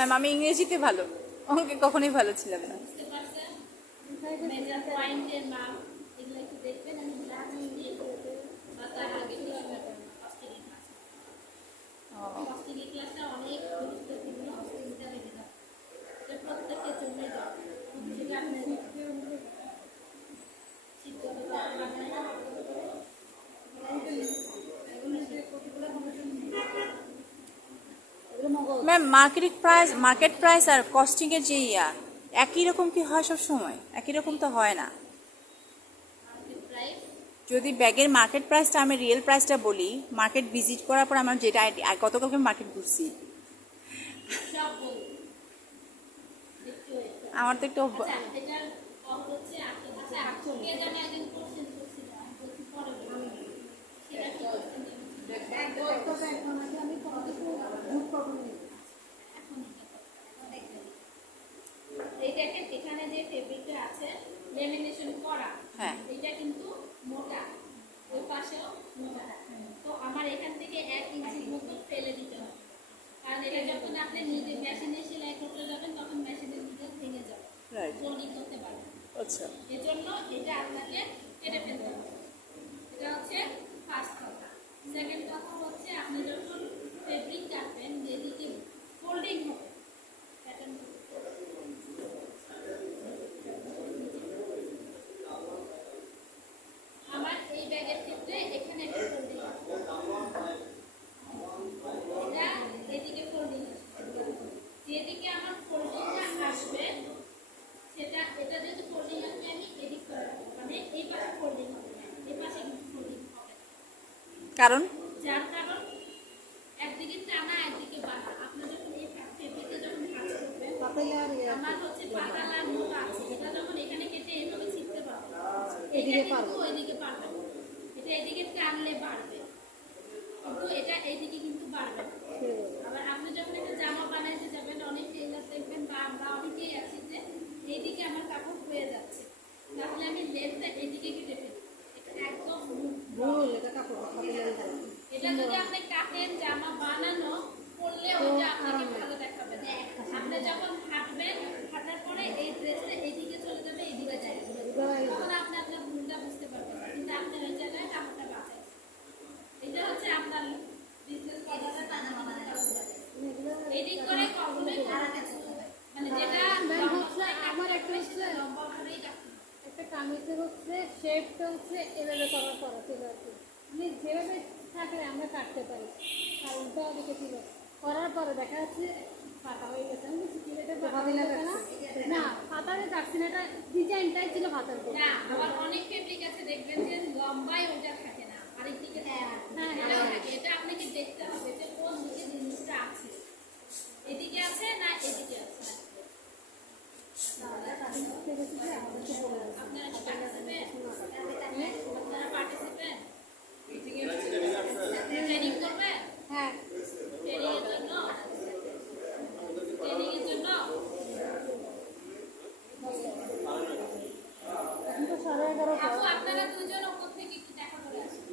Ma'am আমি ইংরেজিতে ভালো, অঙ্কে কখনোই ভালো ছিলাম না। বুঝতে পারছেন? মেজর পয়েন্টের মাপ এগুলো একটু দেখবেন। আমি লাস্ট দিয়ে বা তার আগে অস্ট্রেলিয়ান ক্লাস, অস্ট্রেলিয়ান ক্লাসটা অনেক গুরুত্বপূর্ণ। অস্ট্রেলিয়াটা লেগে যাবে, এটা প্রত্যেকের জন্যই দরকার। সেটা আপনি শিক্ষকতা বানায় না ম্যাম মার্কেট প্রাইস আর কস্টিংয়ের যে একই রকম কি হয় সব সময়? একই রকম তো হয় না। Market price. যদি ব্যাগের মার্কেট প্রাইসটা আমি রিয়েল প্রাইসটা বলি, মার্কেট ভিজিট করার পর আমার যেটা গতকালকে মার্কেট ঘুরছি, সব বলুন একটু। আমার তো একটু আচ্ছা, এটার হচ্ছে আচ্ছা কে জানে একদিন কোশ্চেন করছিল, আমি বলছি পরে বলবো। সেটা কি কোশ্চেন দিবেন? আমি এই দেখেন এখানে যে ফেব্রিকটা আছে লেমিনেশন করা, হ্যাঁ এটা কিন্তু মোটা, ওই পাশেও মোটা। তো আমার এখান থেকে 1 ইঞ্চির মতো ফেলে দিতে হবে, কারণ এটা যখন আপনি নিজে মেশিনে সেলাই করতে যাবেন তখন মেশিনের ভিতরে ভেঙে যাবে, রাইট। ফোল্ডিং করতে পারবে। আচ্ছা এজন্য এটা আপনাকে কেটে ফেলতে হবে। এটা হচ্ছে ফার্স্ট কথা। সেকেন্ড কথা হচ্ছে আপনি যখন ফেব্রিক কাটবেন যেদিকে ফোল্ডিং হবে প্যাটার্ন, আমার এই ব্যাগের ক্ষেত্রে এখানে একটা ফোল্ডিং আছে, এটা এদিকে ফোল্ডিং আছে। যেদিকে আমার ফোল্ডিংটা আসবে সেটা, এটা যেহেতু ফোল্ডিং আসবে আমি এদিক করে রাখবো, মানে এই পাশে ফোল্ডিং হবে না, এই পাশে কিন্তু ফোল্ডিং হবে না। কারণ যার কারণ একদিকে টানা একদিকে বাঁধা। আপনি যখন এই ফেব্রিকে যখন ভাঁজ করবেন, আমার হচ্ছে পাতালার মতো আছে, এটা যখন এখানে কেটে এইভাবে ছিঁড়তে পারবে, এটা কিন্তু ওইদিকে পারবে না। এটা এদিকে টানলে বাড়বে, কিন্তু এটা এইদিকে কিন্তু বাড়বে না। আবার আপনি যখন একটা জামা বানাইতে যাবেন, অনেক টেইলার দেখবেন বা আমরা অনেকেই আছি যে এইদিকে আমার কাপড় হয়ে যাচ্ছে, তাহলে আমি লেন্থটা এইদিকে কেটে ফেলি। এটা একদম ভুল, এটা কাপড় এটা যদি আপনি কাটেন জামা বানানো করলে ওটা আপনাকে ভালো দেখাবে না। আপনি যখন হাঁটবেন, হাঁটার পরে এই ড্রেসটা এইদিকে চলে যাবে, এইদিকে যাবে, তখন আপনি আপনার ভুলটা বুঝতে পারবেন, কিন্তু আপনি ওই জায়গায় কাপড়টা বাঁচাই। এটা হচ্ছে আপনার বিজনেস করাটা টানা বানানো এদিক করে কখনোই মানে যেটা আমার একটা হচ্ছে লম্বা করেই কাটতে হবে। একটা কামিজের হচ্ছে শেপটা হচ্ছে এভাবে করার পর আমি যেভাবে থাকলে আমরা কাটতে পারি, আর উল্টো দিকে ছিল করার পরে দেখা যাচ্ছে ফাটা হয়ে গেছে। আমি বলছি কি এটা না ফাটারে কাটছি না, এটা ডিজাইনটাই ছিল ফাটার। না, আবার অনেক ফেব্রিক আছে দেখবেন যে লম্বাই ওটা থাকে না, আরেক দিকে এটাও থাকে। এটা আপনাকে দেখতে হবে যে কোন দিকে জিনিসটা আছে, এদিকে আছে না এদিকে আছে। আপনারা কি পার্টিসিপেট? আপনারা পার্টিসিপেট ট্রেনিং করবেন? হ্যাঁ ট্রেনিং এর জন্য এখন তো 11:30। আপু আপনারা দুজন ওপর থেকে একটু দেখা করে আসুন।